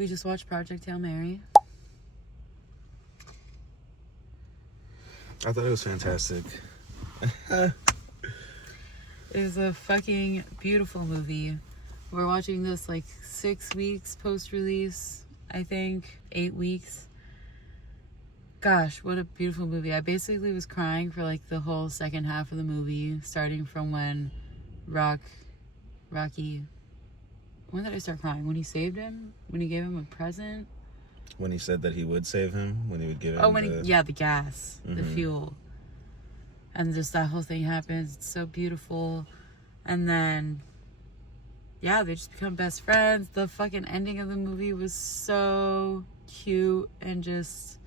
We just watched Project Hail Mary. I thought it was fantastic. It was a fucking beautiful movie. We're watching this like 6 weeks post-release, I think. 8 weeks. Gosh, what a beautiful movie. I basically was crying for like the whole second half of the movie, starting from when Rocky... When did I start crying? When he saved him? When he gave him a present? When he said that he would save him, when he would give him the gas, the fuel. And just that whole thing happens. It's so beautiful. And then, yeah, they just become best friends. The fucking ending of the movie was so cute and just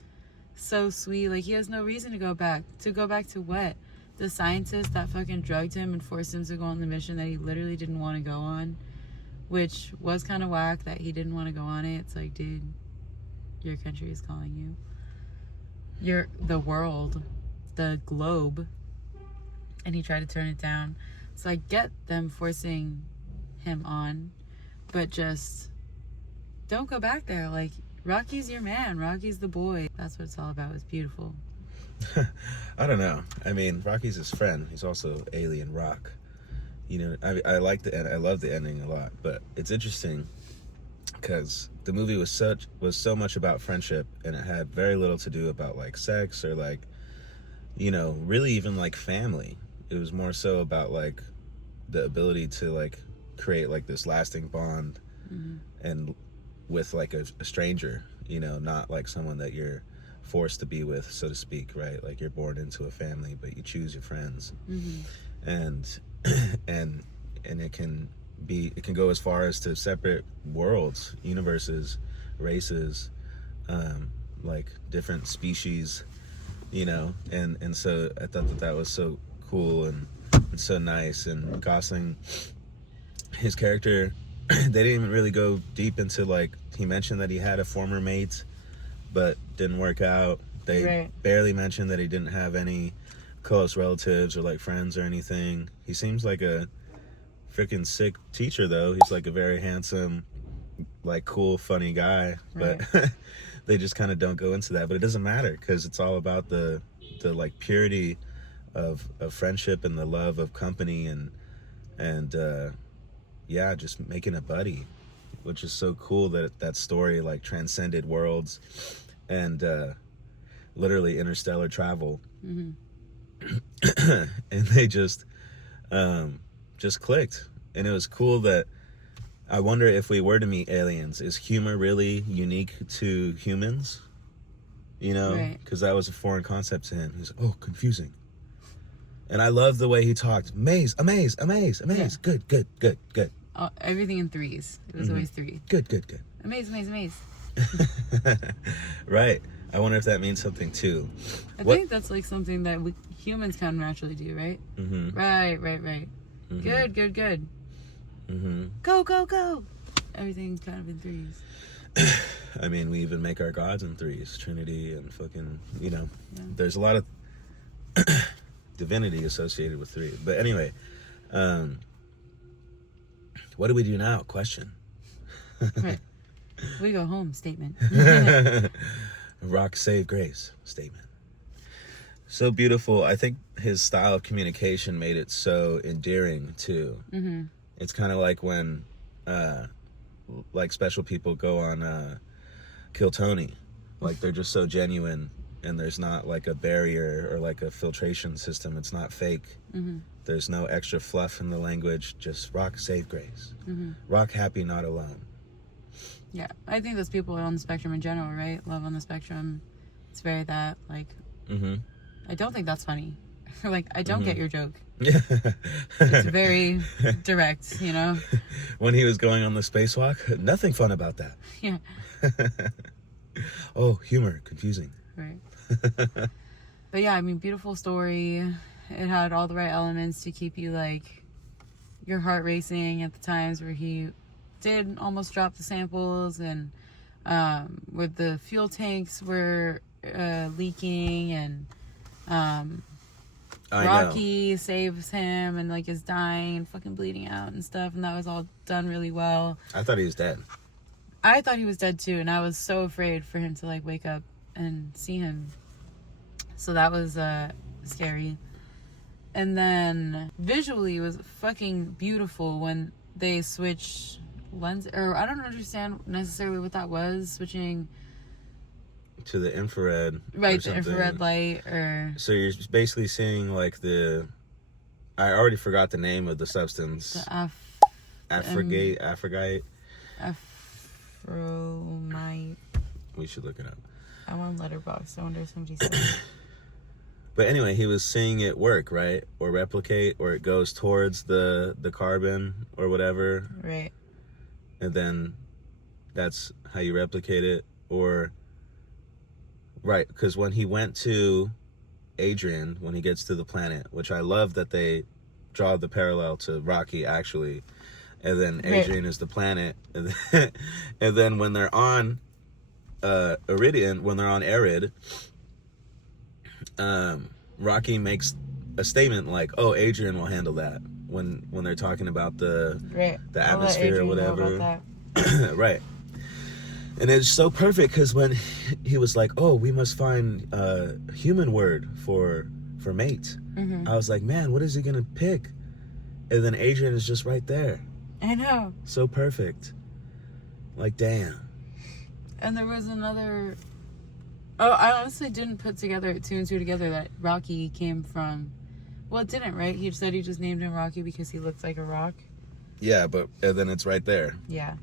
so sweet. Like, he has no reason to go back. To go back to what? The scientist that fucking drugged him and forced him to go on the mission that he literally didn't want to go on. Which was kind of whack that he didn't want to go on it. It's like, dude, your country is calling you. The world, the globe. And he tried to turn it down. So I get them forcing him on. But just don't go back there. Like, Rocky's your man. Rocky's the boy. That's what it's all about. It's beautiful. I don't know. I mean, Rocky's his friend. He's also Alien Rock. You know, I like the end. I love the ending a lot, but it's interesting because the movie was so much about friendship, and it had very little to do about like sex or like, you know, really even like family. It was more so about like the ability to like create like this lasting bond, and with like a stranger, you know, not like someone that you're forced to be with, so to speak, right? Like you're born into a family, but you choose your friends, and it can go as far as to separate worlds, universes, races, like different species, you know, and so I thought that was so cool and so nice. And Gosling, his character, they didn't even really go deep into, like, he mentioned that he had a former mate but didn't work out. They barely mentioned that he didn't have any close relatives or like friends or anything. He seems like a freaking sick teacher, though. He's like a very handsome, like cool, funny guy, but they just kind of don't go into that. But it doesn't matter because it's all about the like purity of friendship and the love of company and yeah, just making a buddy, which is so cool that story like transcended worlds and literally interstellar travel. And they just clicked. And it was cool that I wonder if we were to meet aliens, is humor really unique to humans? You know, because that was a foreign concept to him. He's like, oh, confusing. And I love the way he talked. Amaze. Yeah. Good. Oh, everything in threes. It was always three. Good. Amaze. Right. I wonder if that means something too. I think that's like something that humans kind of naturally do, right? Right. Good. Go. Everything kind of in threes. I mean, we even make our gods in threes. Trinity and fucking, you know. Yeah. There's a lot of divinity associated with three. But anyway, what do we do now? Question. Right. We go home. Statement. Rock save Grace. Statement. So beautiful. I think his style of communication made it so endearing too. It's kind of like when like special people go on Kill Tony. Like they're just so genuine, and there's not like a barrier or like a filtration system. It's not fake. There's no extra fluff in the language. Just rock save Grace. Rock happy, not alone. Yeah, I think those people on the spectrum in general, right? Love on the spectrum. It's very that, like, I don't think that's funny. Like, I don't get your joke. Yeah. It's very direct, you know? When he was going on the spacewalk, nothing fun about that. Yeah. Oh, humor, confusing. Right. But yeah, I mean, beautiful story. It had all the right elements to keep you, like, your heart racing at the times where he did almost drop the samples, and where the fuel tanks were leaking, and Rocky saves him and like is dying and fucking bleeding out and stuff, and that was all done really well. I thought he was dead. I thought he was dead too, and I was so afraid for him to like wake up and see him. So that was scary. And then visually it was fucking beautiful when they switched lens, or I don't understand necessarily what that was, switching to the infrared. Right, the infrared light, or... So you're basically seeing like I already forgot the name of the substance. The Aphrodite. Afromite. We should look it up. I'm on Letterboxd. I wonder if somebody said it. But anyway, he was seeing it work, right? Or replicate, or it goes towards the carbon or whatever. Right. And then that's how you replicate it. Or, right, because when he went to Adrian, when he gets to the planet, which I love that they draw the parallel to Rocky, actually. And then Adrian is the planet. And then when they're on Iridian, when they're on Arid, Rocky makes a statement like, "Oh, Adrian will handle that." When they're talking about the atmosphere or whatever, right? And it's so perfect because when he was like, "Oh, we must find a human word for mate," I was like, "Man, what is he gonna pick?" And then Adrian is just right there. I know. So perfect. Like, damn. And there was another... Oh, I honestly didn't put together 2 and 2 together that Rocky came from... Well, it didn't, right? He said he just named him Rocky because he looks like a rock. Yeah, but and then it's right there. Yeah.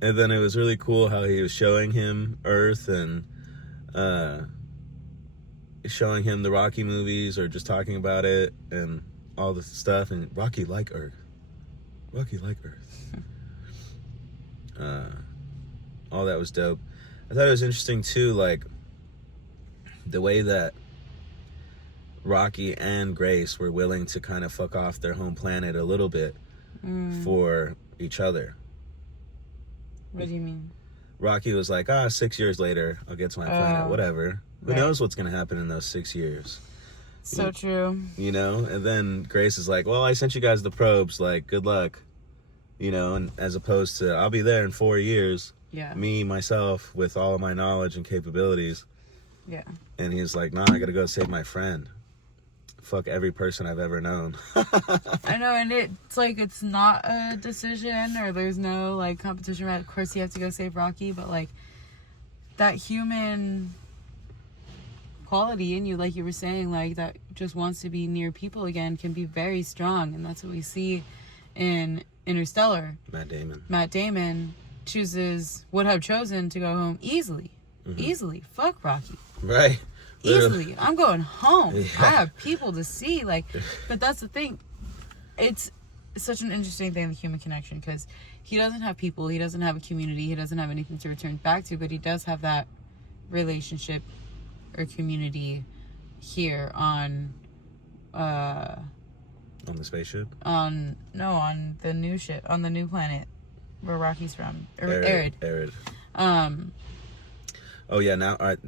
And then it was really cool how he was showing him Earth and showing him the Rocky movies or just talking about it and all the stuff. And Rocky like Earth. Rocky like Earth. All that was dope. I thought it was interesting too, like the way that Rocky and Grace were willing to kind of fuck off their home planet a little bit for each other. What do you mean? Rocky was like, 6 years later, I'll get to my planet, whatever. Who knows what's going to happen in those 6 years? So true. You know? And then Grace is like, well, I sent you guys the probes, like, good luck. You know, and as opposed to, I'll be there in 4 years. Yeah. Me, myself, with all of my knowledge and capabilities. Yeah. And he's like, nah, I got to go save my friend. Fuck every person I've ever known. I know, and it's like it's not a decision or there's no like competition. Right? Of course, you have to go save Rocky, but like that human quality in you, like you were saying, like that just wants to be near people again, can be very strong, and that's what we see in Interstellar. Matt Damon would have chosen to go home easily. Easily. Fuck Rocky. Right. Easily. I'm going home. Yeah. I have people to see. Like, but that's the thing. It's such an interesting thing, the human connection, because he doesn't have people. He doesn't have a community. He doesn't have anything to return back to, but he does have that relationship or community here on the spaceship? On the new ship, on the new planet where Rocky's from. Arid. Oh yeah, now at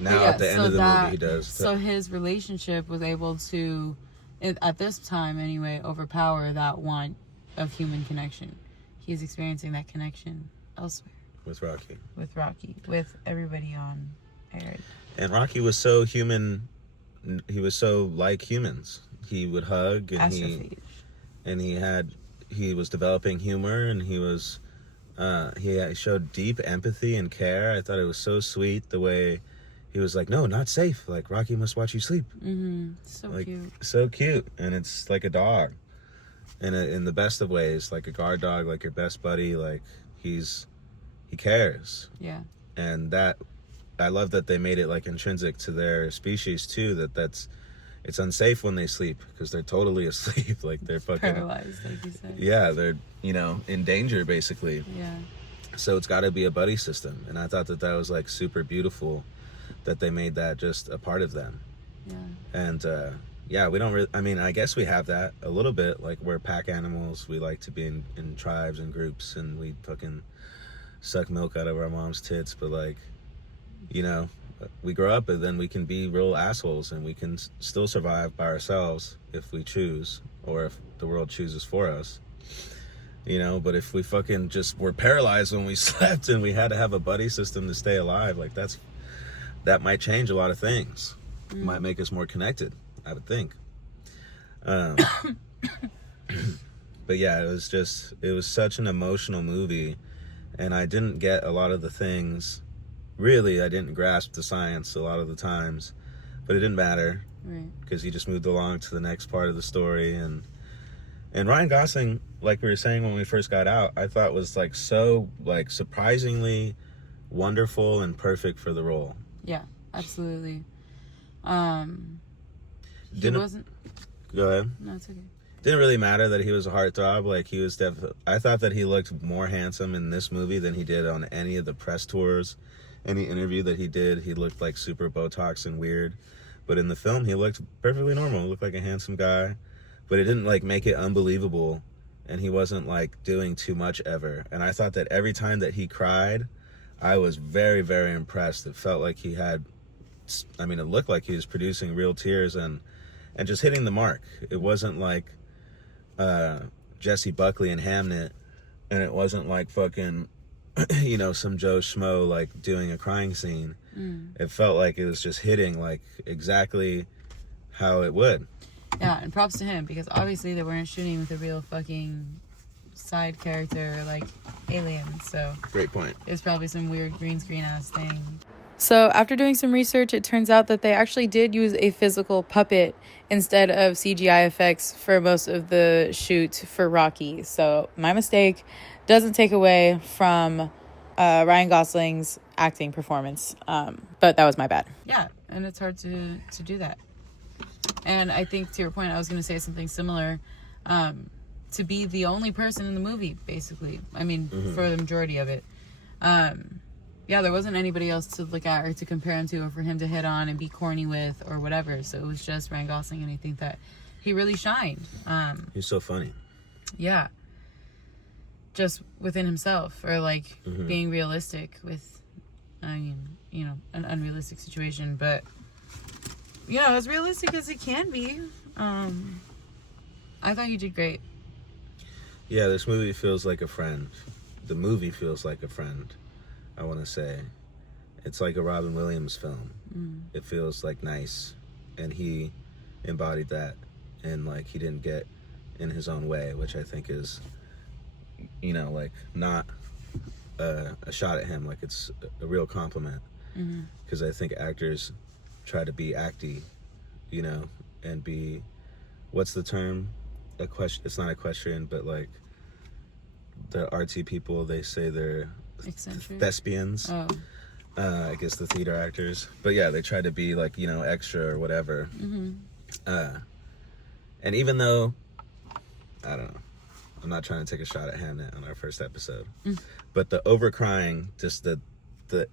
the end of the movie he does. So his relationship was able to, at this time anyway, overpower that want of human connection. He's experiencing that connection elsewhere. With Rocky. With everybody on Arid. And Rocky was so human. He was so like humans. He would hug and he was developing humor, and he showed deep empathy and care. I thought it was so sweet the way he was like, no, not safe. Like, Rocky must watch you sleep. So like, cute. So cute. And it's like a dog. In the best of ways. Like a guard dog, like your best buddy. Like, he cares. Yeah. And that, I love that they made it like intrinsic to their species too, it's unsafe when they sleep because they're totally asleep. Like, they're fucking paralyzed, like you said. Yeah, they're, in danger basically. Yeah. So it's got to be a buddy system. And I thought that was like super beautiful that they made that just a part of them. Yeah. And we don't really, I guess we have that a little bit. Like, we're pack animals. We like to be in tribes and groups, and we fucking suck milk out of our mom's tits. But like, we grow up and then we can be real assholes, and we can still survive by ourselves if we choose, or if the world chooses for us. You know, but if we fucking just were paralyzed when we slept and we had to have a buddy system to stay alive, like that might change a lot of things. Might make us more connected, I would think. But yeah, it was such an emotional movie, and I didn't get a lot of the things. Really, I didn't grasp the science a lot of the times, but it didn't matter, Right. because he just moved along to the next part of the story. And Ryan Gosling, like we were saying when we first got out, I thought was like so like surprisingly wonderful and perfect for the role. Yeah, absolutely. He Didn't- wasn't. Go ahead. No, it's okay. Didn't really matter that he was a heartthrob. Like, he was I thought that he looked more handsome in this movie than he did on any of the press tours. Any interview that he did, he looked like super Botox and weird. But in the film, he looked perfectly normal. He looked like a handsome guy. But it didn't like make it unbelievable. And he wasn't like doing too much ever. And I thought that every time that he cried, I was very, very impressed. It felt like he had, I mean, it looked like he was producing real tears and just hitting the mark. It wasn't like Jesse Buckley in Hamnet, and it wasn't like fucking, you know, some Joe Schmo like doing a crying scene. It felt like it was just hitting like exactly how it would. Yeah, and props to him, because obviously they weren't shooting with a real fucking side character like Alien, so Great point. it was probably some weird green screen ass thing. So after doing some research, it turns out that they actually did use a physical puppet instead of CGI effects for most of the shoot for Rocky. So my mistake doesn't take away from Ryan Gosling's acting performance, but that was my bad. Yeah, and it's hard to do that. And I think, to your point, I was going to say something similar. To be the only person in the movie, basically. I mean, for the majority of it. Yeah, there wasn't anybody else to look at or to compare him to, or for him to hit on and be corny with or whatever. So it was just Ryan Gosling, and I think that he really shined. He's so funny. Yeah. Just within himself, or like being realistic with, I mean, you know, an unrealistic situation, but, you know, as realistic as it can be. I thought he did great. Yeah, this movie feels like a friend. The movie feels like a friend, I want to say. It's like a Robin Williams film. It feels like nice, and he embodied that, and like he didn't get in his own way, which I think is, you know, like not a shot at him. Like, it's a real compliment, because I think actors try to be acty, you know, and be, what's the term? It's not equestrian, but like the artsy people, they say they're Eccentric? thespians. Oh. I guess the theater actors, but yeah, they try to be like, you know, extra or whatever. And even though, I don't know, I'm not trying to take a shot at Hamnet on our first episode, but the over crying, just the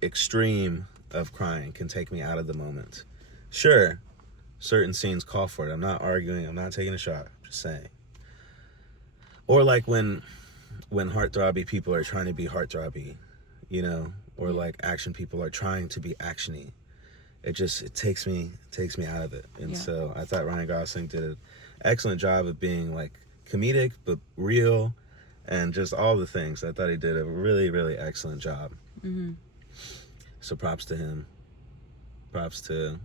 extreme of crying can take me out of the moment. Sure, certain scenes call for it. I'm not arguing. I'm not taking a shot. I'm just saying. Or like when heartthrobby people are trying to be heartthrobby, you know, or like action people are trying to be actiony. It takes me out of it. And so I thought Ryan Gosling did an excellent job of being like comedic but real, and just all the things. I thought he did a really, really excellent job. So props to him. Props to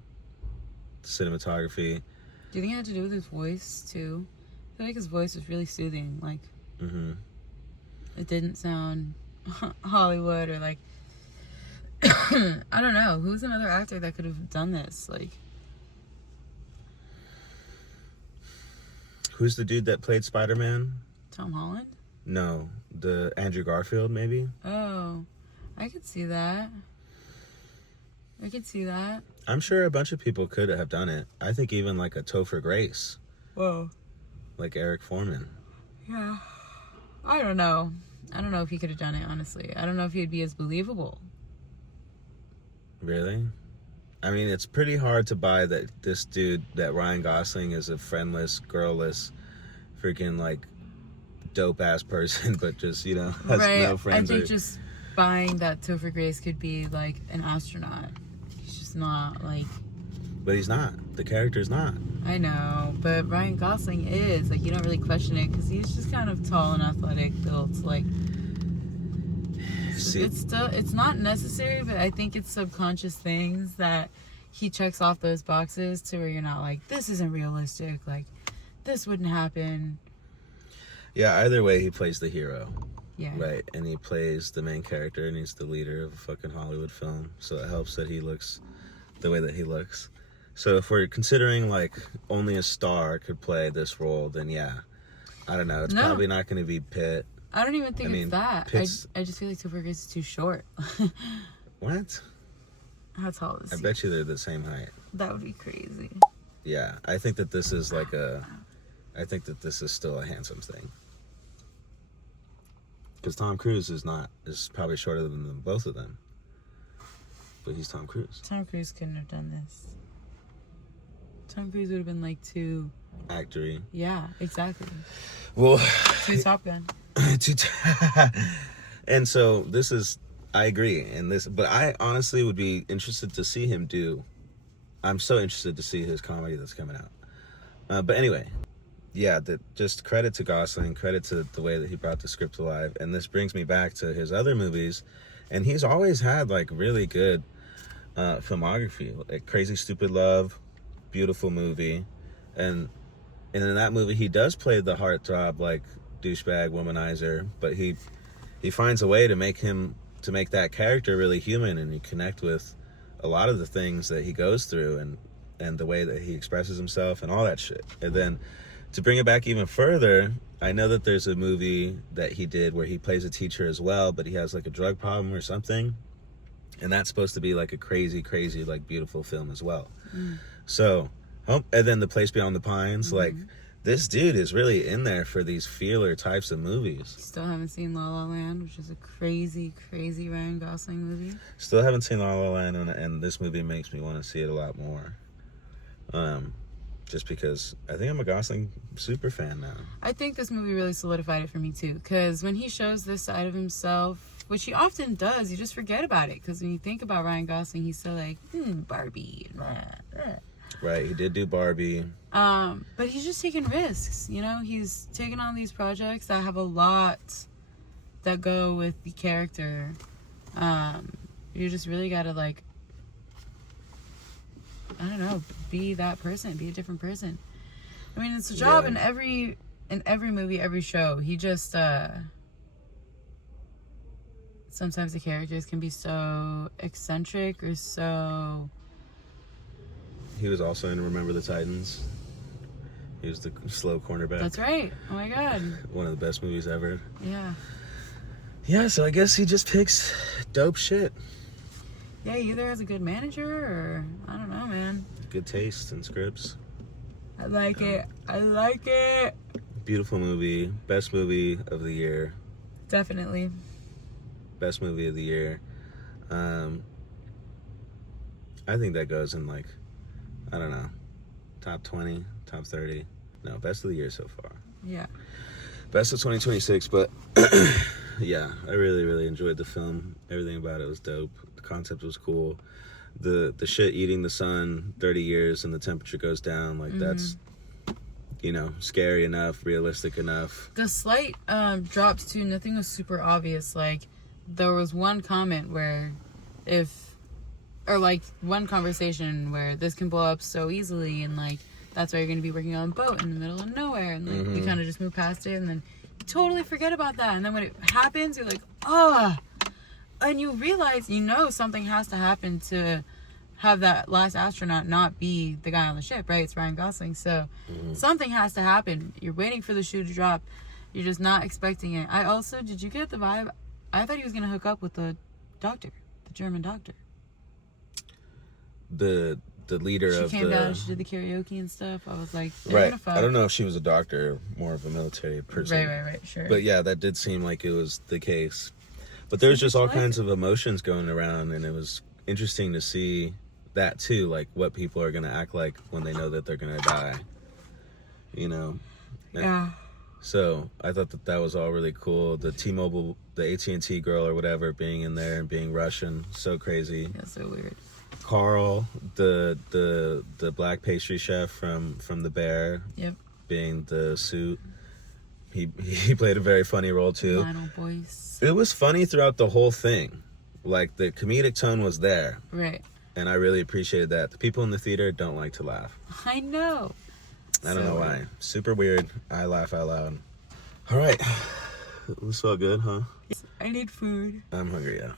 cinematography. Do you think it had to do with his voice too? I feel like his voice was really soothing. Like, it didn't sound Hollywood or like, I don't know. Who's another actor that could have done this? Like, who's the dude that played Spider-Man? Tom Holland? No, the Andrew Garfield, maybe. Oh, I could see that. I'm sure a bunch of people could have done it. I think even like a Topher Grace. Whoa. Like Eric Foreman. Yeah. I don't know if he could have done it, honestly. I don't know if he'd be as believable. Really? I mean, it's pretty hard to buy that this dude, that Ryan Gosling, is a friendless, girlless, freaking like dope ass person, but just, you know, has no friends. I think just buying that Topher Grace could be like an astronaut. He's just not like. But he's not. The character's not. I know, but Ryan Gosling is. Like, you don't really question it because he's just kind of tall and athletic built. Like, See, it's not necessary, but I think it's subconscious things that he checks off those boxes to where you're not like, this isn't realistic. Like, this wouldn't happen. yeah, either way, he plays the hero. Yeah. Right, and he plays the main character, and he's the leader of a fucking Hollywood film. So it helps that he looks the way that he looks. So if we're considering, like, only a star could play this role, then yeah. I don't know. It's No. probably not going to be Pitt. I don't even think it's that. Pitt's- I just feel like Topher Grace is too short. What? How tall is I he? bet you they're the same height. That would be crazy. Yeah, I think that this is like I think that this is still a handsome thing. Because Tom Cruise is probably shorter than both of them. But he's Tom Cruise. Tom Cruise couldn't have done this. Tom Cruise would have been like too... Actory. Yeah, exactly. Well, Too Top Gun. and so this is, I agree in this, but I honestly would be interested to see him do. I'm so interested to see his comedy that's coming out. But anyway, yeah, just credit to Gosling, credit to the way that he brought the script alive, and this brings me back to his other movies, and he's always had like really good filmography, like Crazy Stupid Love, beautiful movie, and in that movie he does play the heartthrob, like douchebag womanizer, but he finds a way to make that character really human, and you connect with a lot of the things that he goes through and the way that he expresses himself and all that shit. And then to bring it back even further, I know that there's a movie that he did where he plays a teacher as well, but he has like a drug problem or something, and that's supposed to be like a crazy like beautiful film as well. So and then The Place Beyond the Pines, like this dude is really in there for these feeler types of movies. Still haven't seen La La Land, which is a crazy Ryan Gosling movie. Still haven't seen La La Land, and this movie makes me want to see it a lot more. Just because I think I'm a Gosling super fan now. I think this movie really solidified it for me too, because when he shows this side of himself, which he often does, you just forget about it. Because when you think about Ryan Gosling, he's so like, Barbie. Right, he did do Barbie. But he's just taking risks, you know? He's taking on these projects that have a lot that go with the character. You just really gotta, like, I don't know, be that person, be a different person. I mean, it's a job in every movie, every show. He just, sometimes the characters can be so eccentric or so... He was also in Remember the Titans. He was the slow cornerback. That's right. Oh my god. One of the best movies ever. Yeah. Yeah, so I guess he just picks dope shit. Yeah, he either has a good manager or I don't know, man. Good taste in scripts. I like it. I like it. Beautiful movie. Best movie of the year. Definitely. Best movie of the year. I think that goes in like, I don't know, top 20, top 30. No, best of the year so far. Yeah. Best of 2026, but yeah, I really enjoyed the film. Everything about it was dope. The concept was cool. The shit eating the sun 30 years and the temperature goes down, like that's, you know, scary enough, realistic enough. The slight drops too, nothing was super obvious. Like, there was one comment where one conversation where this can blow up so easily, and like that's why you're going to be working on a boat in the middle of nowhere, and like you kind of just move past it and then you totally forget about that, and then when it happens you're like, and you realize, you know, something has to happen to have that last astronaut not be the guy on the ship, right? It's Ryan Gosling, so something has to happen. You're waiting for the shoe to drop, you're just not expecting it. Did you get the vibe? I thought he was going to hook up with the doctor, the German doctor. The leader she of came down and she did the karaoke and stuff. I was like, right. I don't know if she was a doctor, more of a military person. Right, sure. But yeah, that did seem like it was the case. But there was just all kinds of emotions going around, and it was interesting to see that too, like what people are going to act like when they know that they're going to die. You know? Yeah. So I thought that was all really cool. The T-Mobile, the AT&T girl or whatever being in there and being Russian, so crazy. That's so weird. Carl, the black pastry chef from The Bear, Yep. being the suit. He played a very funny role too. Lionel Boyce. It was funny throughout the whole thing. Like, the comedic tone was there, Right. and I really appreciated that. The people in the theater don't like to laugh. I know. I don't know So why. Super weird. I laugh out loud. All right. This felt good, huh? I need food. I'm hungry, yeah.